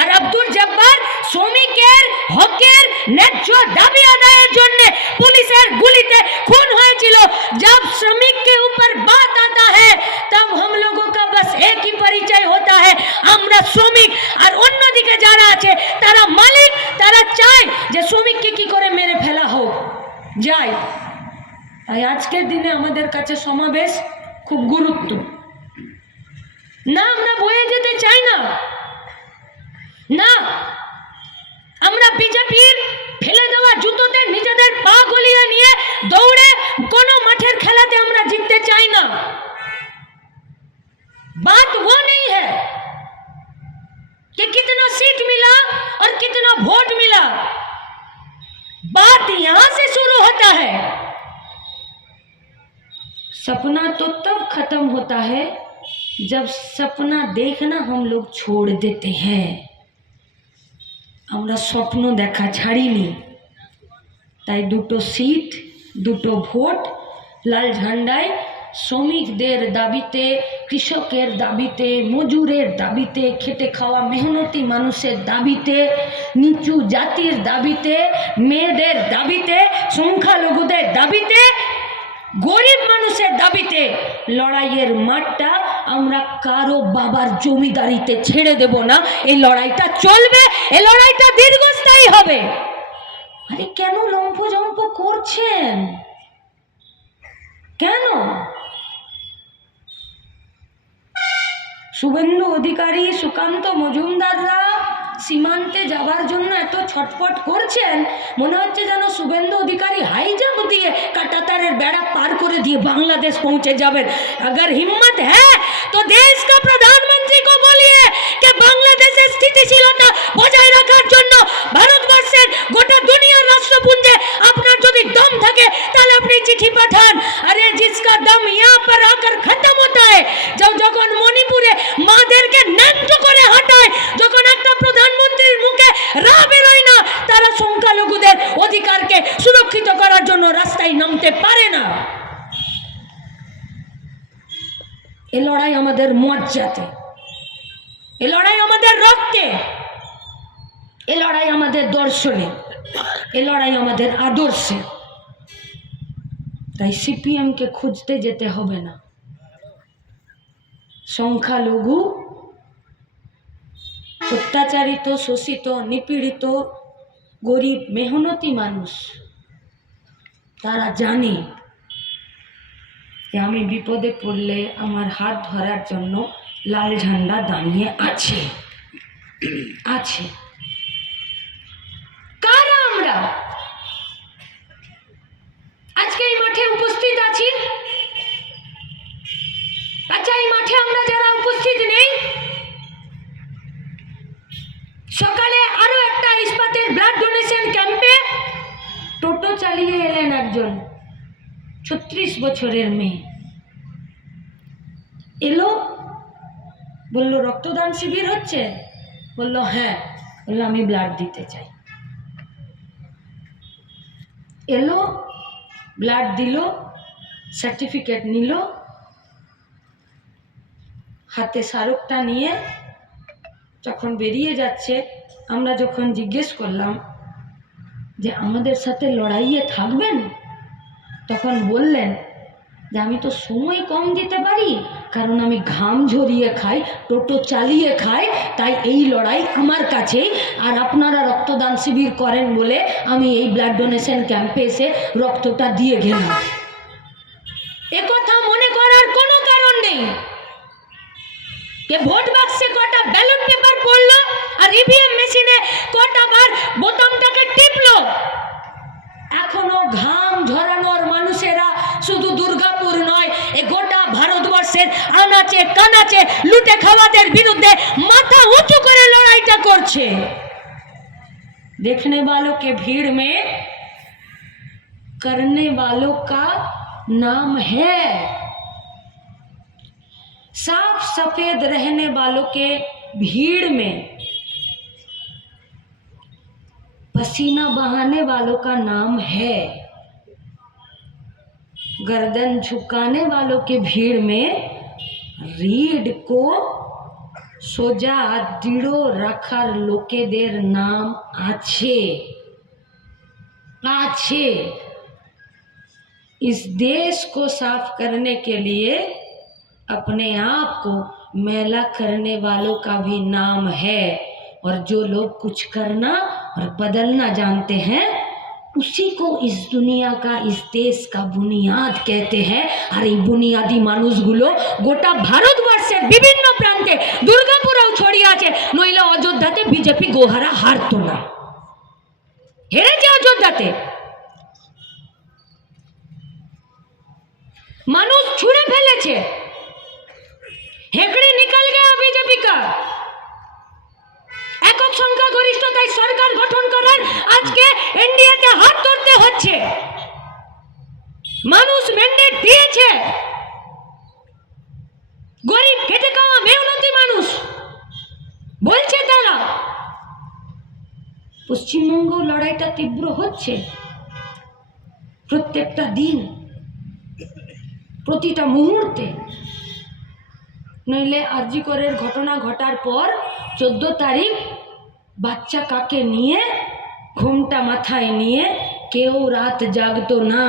আর আব্দুল জব্বার শ্রমিকের হকের ন্যায্য দাবি আদায়ের জন্য পুলিশের গুলিতে খুন হয়েছিল। জব শ্রমিক কে উপর বাত আতা হ্যাঁ তব হাম লোগো কা এক পরিচয় হতা হ্যাঁ। আমরা শ্রমিক আর অন্যদিকে যারা আছে, তারা মালিক, তারা চায় যে শ্রমিককে কি করে মেরে ফেলা হোক। যাই, তাই আজকের দিনে আমাদের কাছে সমাবেশ খুব গুরুত্ব। না, আমরা বয়ে যেতে চাই না। না আমরা বিজেপির ফেলে দেওয়া জুতোতে নিজেদের পা গলিয়ে নিয়ে দৌড়ে কোনো মাঠের খেলাতে আমরা জিততে চাই না बात वो नहीं है कि कितना सीट मिला और कितना वोट मिला बात यहां से शुरू होता है सपना तो तब खत्म होता है जब सपना देखना हम लोग छोड़ देते हैं আমরা স্বপ্ন দেখা ছাড়িনি। তাই দুটো সিট, দুটো ভোট, লাল ঝান্ডায় শ্রমিকদের দাবিতে, কৃষকের দাবিতে, মজুরের দাবিতে, খেটে খাওয়া মেহনতি মানুষের দাবিতে, নিচু জাতির দাবিতে, মেয়েদের দাবিতে, সংখ্যালঘুদের দাবিতে গরিব মানুষের দাবিতে লড়াইয়ের মাঠটা আমরা কারও বাবার জমিদারিতে ছেড়ে দেব না। এই লড়াইটা চলবে, এই লড়াইটা দীর্ঘস্থায়ী হবে। আরে কেন লম্ফ জম্প করছেন? কেন? শুভেন্দু অধিকারী সুকান্ত মজুমদাররা সীমান্তে যাবার জন্য এত ছটফট করছেন মনে হচ্ছে যেন শুভেন্দু অধিকারী হাই জাম্প দিয়ে কাটাতারের বেড়া পার করে দিয়ে বাংলাদেশ পৌঁছে যাবেন अगर हिम्मत है तो देश का प्रधानमंत्री को बोलिए कि বাংলাদেশের স্থিতিশীলতা বজায় রাখার জন্য ভারতবর্ষের গোটা দুনিয়ার রাষ্ট্রপুঞ্জে এ লড়াই আমাদের মজ্জাতে এ লড়াই আমাদের রক্তে। এ লড়াই আমাদের দর্শনে। এ লড়াই আমাদের আদর্শে। তাই সিপিএমকে খুঁজতে যেতে হবে না। সংখ্যালঘু, অত্যাচারিত, শোষিত, নিপীড়িত, গরিব, মেহনতি মানুষ, তারা জানে যে আমি বিপদে পড়লে আমার হাত ধরার জন্য লাল ঝান্ডা দাঁড়িয়ে আছে। আছে। কারা আমরা? আজকে এই মাঠে উপস্থিত আছি? আচ্ছা এই মাঠে আমরা যারা উপস্থিত নেই, সকালে আরও একটা ইস্পাতের ব্লাড ডোনেশন ক্যাম্পে টোটো চালিয়ে এলেন একজন। ছত্রিশ বছরের মেয়ে। এলো, বলল, রক্তদান শিবির হচ্ছে? বলল হ্যাঁ। বলল, আমি ব্লাড দিতে চাই। এলো ব্লাড দিল সার্টিফিকেট নিল, হাতে স্মারকটা নিয়ে যখন বেরিয়ে যাচ্ছে, আমরা যখন জিজ্ঞেস করলাম যে, আমাদের সাথে লড়াইয়ে থাকবেন? তখন বললেন, যে আমি তো সময় কম দিতে পারি, কারণ আমি ঘাম ঝরিয়ে খাই, টোটো চালিয়ে খাই, তাই এই লড়াই আমার কাছেই আর আপনারা রক্তদান শিবির করেন বলে আমি এই ব্লাড ডোনেশন ক্যাম্পে এসে রক্তটা দিয়ে গেলাম। একথা মনে করার কোনো কারণ নেই। কে ভোট বাক্সে কটা ব্যালট পেপার পড়ল, আর ইভিএম মেশিনে কটা বার বোতামটাকে টিপলো। এখনো ঘাম ঝরানোর মানুষেরা শুধু দুর্গাপুর নয় এ গোটা ভারতবর্ষের আনাচে কানাচে লুটে খাওয়াদের বিরুদ্ধে মাথা উঁচু করে লড়াইটা করছে देखने वालों के भीड़ में करने वालों का नाम है साफ सफेद रहने वालों के भीड़ में पसीना बहाने वालों का नाम है गर्दन झुकाने वालों के भीड़ में रीढ़ को সোজা দৃঢ় রাখার লোকেদের নাম আছে আছে इस देश को साफ करने के लिए अपने आप को मैला करने वालों का भी नाम है और जो लोग कुछ करना और बदलना जानते हैं उसी को इस दुनिया का इस देश का बुनियाद कहते हैं আর এই বুনিয়াদি মানুষগুলো গোটা ভারতবর্ষের বিভিন্ন প্রান্তে দুর্গাপুরেও ছড়িয়ে আছে নইলে অযোধ্যাতে বিজেপি গোহারা হারতো না হেরেছে অযোধ্যাতে মানুষ ছুঁড়ে ফেলেছে হেকড়ে নিকাল গেয়া বিজেপি কা একক সংখ্যা গরিষ্ঠতায় সরকার গঠন করার আজকে এনডিএতে হাত ধরতে হচ্ছে। মানুষ ম্যান্ডেট দিয়েছে। গরিব খাওয়া মানুষ, বলছে তারা। পশ্চিমবঙ্গ লড়াইটা তীব্র হচ্ছে। প্রত্যেকটা দিন, প্রতিটা মুহূর্তে, নইলে আরজিকরের ঘটনা ঘটার পর চোদ্দ তারিখ বাচ্চা কাকে নিয়ে? ঘুমটা মাথায় নিয়ে কেউ রাত জাগতো না।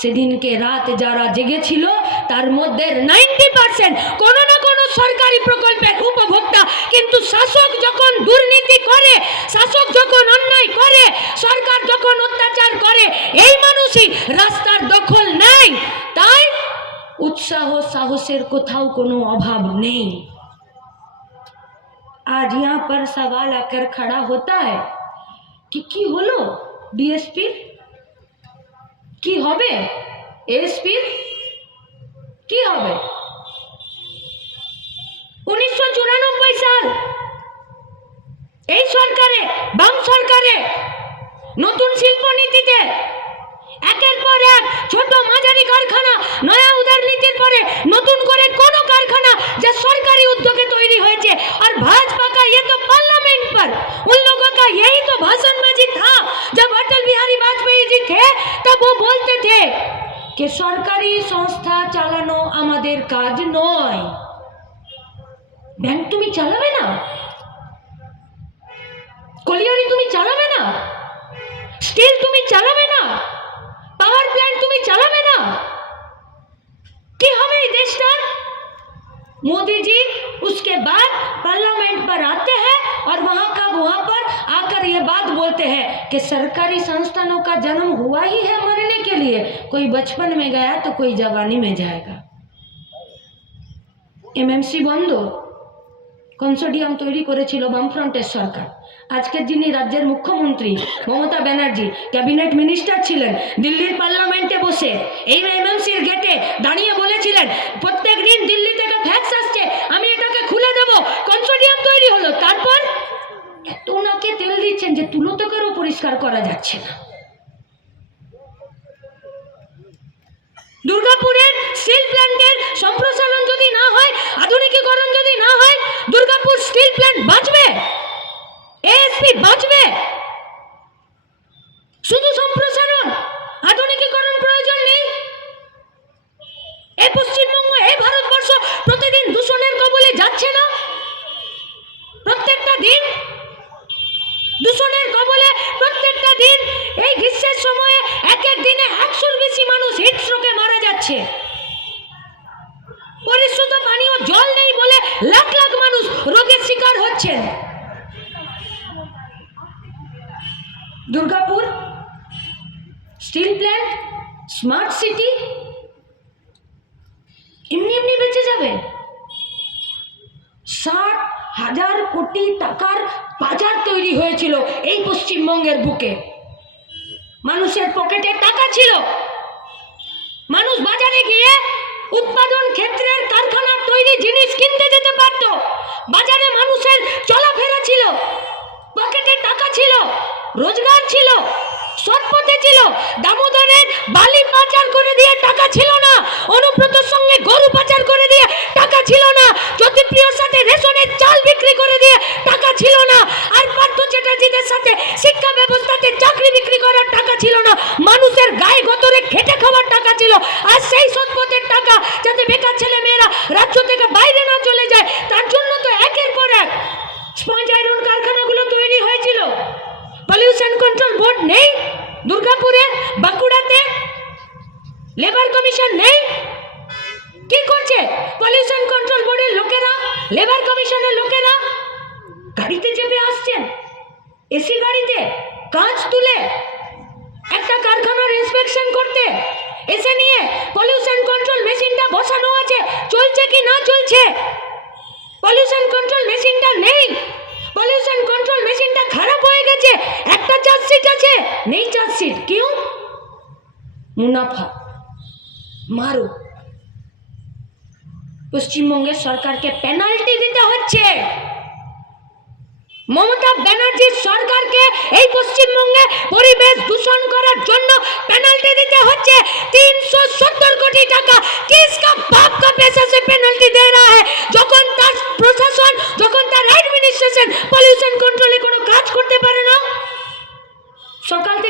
সেদিনকে রাত যারা জেগেছিল, তার মধ্যে নাইনটি পার্সেন্ট কোনো না কোনো সরকারি প্রকল্পের উপভোক্তা। কিন্তু শাসক যখন দুর্নীতি করে, শাসক যখন অন্যায় করে, সরকার যখন অত্যাচার করে, এই মানুষই রাস্তার দখল নেয়। তাই উৎসাহ, সাহসের কোথাও কোনো অভাব নেই। आज यहाँ पर सवाल आकर खड़ा होता है कि কি হলো ডিএসপি কি হবে এসপি কি হবে উনিশশো চুরানব্বই সাল এই সরকারে বাম সরকারে নতুন শিল্পনীতিতে একের পর এক ছোট মাঝারি কারখানা নয়া উদার নীতির পরে নতুন করে কোন কারখানা যা সরকারি উদ্যোগে তৈরি হয়েছে আর भाजपा का ये तो पार्लियामेंट पर उन लोगों का यही तो भाषणबाजी था जब अटल बिहारी वाजपेयी जी थे तब वो बोलते थे कि সরকারি সংস্থা চালানো আমাদের কাজ নয় ব্যাংক তুমি চালাবে না কলিয়ারি তুমি চালাবে না স্টিল তুমি চালাবে না पावर प्लांट तुम्हें चलावे ना कि हमें ये देशटार मोदी जी उसके बाद पार्लियामेंट पर आते हैं और वहां का वहां पर आकर ये बात बोलते हैं कि सरकारी संस्थानों का जन्म हुआ ही है मरने के लिए कोई बचपन में गया तो कोई जवानी में जाएगा এমএমসি বন্ধ কনসোডিয়াম তৈরি করেছিল বামফ্রন্টের সরকার আজকের যিনি রাজ্যের মুখ্যমন্ত্রী মমতা ব্যানার্জি, ক্যাবিনেট মিনিস্টার ছিলেন, দিল্লির পার্লামেন্টে বসে এই এমএমসির গেটে দাঁড়িয়ে বলেছিলেন, প্রত্যেক দিন দিল্লি থেকে ফ্যাক্স আসছে, আমি এটাকে খুলে দেব। কনসোডিয়াম তৈরি হলো। তারপর এত নাকে তেল দিচ্ছেন যে তুলোতে করেও পরিষ্কার করা যাচ্ছে না। দুর্গাপুরের স্টিল প্ল্যান্টের সম্প্রসারণ যদি না হয়, আধুনিকীকরণ যদি না হয়, দুর্গাপুর স্টিল প্ল্যান্ট বাঁচবে? এএসপি বাঁচবে? শুধু সম্প্রসারণ? আধুনিকীকরণ প্রয়োজন নেই? এই পশ্চিমবঙ্গ এই ভারতবর্ষ প্রতিদিন দূষণের কবলে যাচ্ছে না প্রত্যেকটা দিন দূষণের কবলে প্রত্যেকটা দিন এই গ্রীষ্মের সময়ে এক এক দিনে একশোর বেশি মানুষ হিট স্ট্রোকে মারা যাচ্ছে পরিশ্রুত পানীয় জল নেই বলে লাখ লাখ মানুষ রোগের শিকার হচ্ছেন Durgapur steel plant smart city এমনি এমনি বেঁচে যাবে। ষাট হাজার কোটি টাকার বাজার তৈরি হয়েছিল এই পশ্চিমবঙ্গের বুকে। মানুষের পকেটে টাকা ছিল। মানুষ বাজারে গিয়ে উৎপাদন ক্ষেত্রের কারখানার তৈরি জিনিস কিনতে যেতে পারত। বাজারে মানুষের চলাফেরা ছিল। পকেটে টাকা ছিল। রোজগার ছিল, সৎপথে ছিল, দামোদরের বালি পাচার করে দিয়ে টাকা ছিল না, অনুব্রতর সঙ্গে গরু পাচার করে দিয়ে টাকা ছিল না জ্যোতিপ্রিয়র সাথে রেশনের চাল বিক্রি করে দিয়ে টাকা ছিল না আর পার্থ চ্যাটার্জিদের সাথে শিক্ষা ব্যবস্থাতে চাকরি বিক্রি করার টাকা ছিল না মানুষের গায়ে গতরে খেটে খাওয়ার টাকা ছিল আর সেই সৎপথের টাকা যাতে বেকার ছেলে মেয়েরা রাজ্য থেকে বাইরে না চলে যায় তার জন্য তো একের পর এক স্পঞ্জ আয়রন কারখানাগুলো তৈরি হয়েছিল পলিউশন কন্ট্রোল বোর্ড নেই? দুর্গাপুরে? বাঁকুড়াতে? লেবার কমিশন নেই? কি করছে? পলিউশন কন্ট্রোল বোর্ডের লোকেরা? লেবার কমিশনের লোকেরা? গাড়িতে চেপে আসছেন। এসি গাড়িতে কাজ তুলে একটা কারখানার ইন্সপেকশন করতে এসে নিয়ে পলিউশন কন্ট্রোল মেশিনটা বসানো আছে। চলছে কি না চলছে? পলিউশন কন্ট্রোল মেশিনটা নেই। পলিউশন কন্ট্রোল মেশিনটা খারাপ হয়ে একটা চার্জশিট আছে, নেই চার্জশিট কেউ? মুনাফা। মারো। পশ্চিমবঙ্গের সরকারকে পেনাল্টি দিতে হচ্ছে। মমতা ব্যানার্জির সরকারকে এই পশ্চিমবঙ্গে পরিবেশ দূষণ করার জন্য পেনাল্টি দিতে হচ্ছে। তিনশো সত্তর কোটি টাকা। কিসকা বাপ কা পেশা সে পেনাল্টি দে রা হ্যাঁ যখন তার প্রশাসন, যখন তার অ্যাডমিনিস্ট্রেশন পলিউশন কন্ট্রোলে কোনো কাজ করতে পারে না সকাল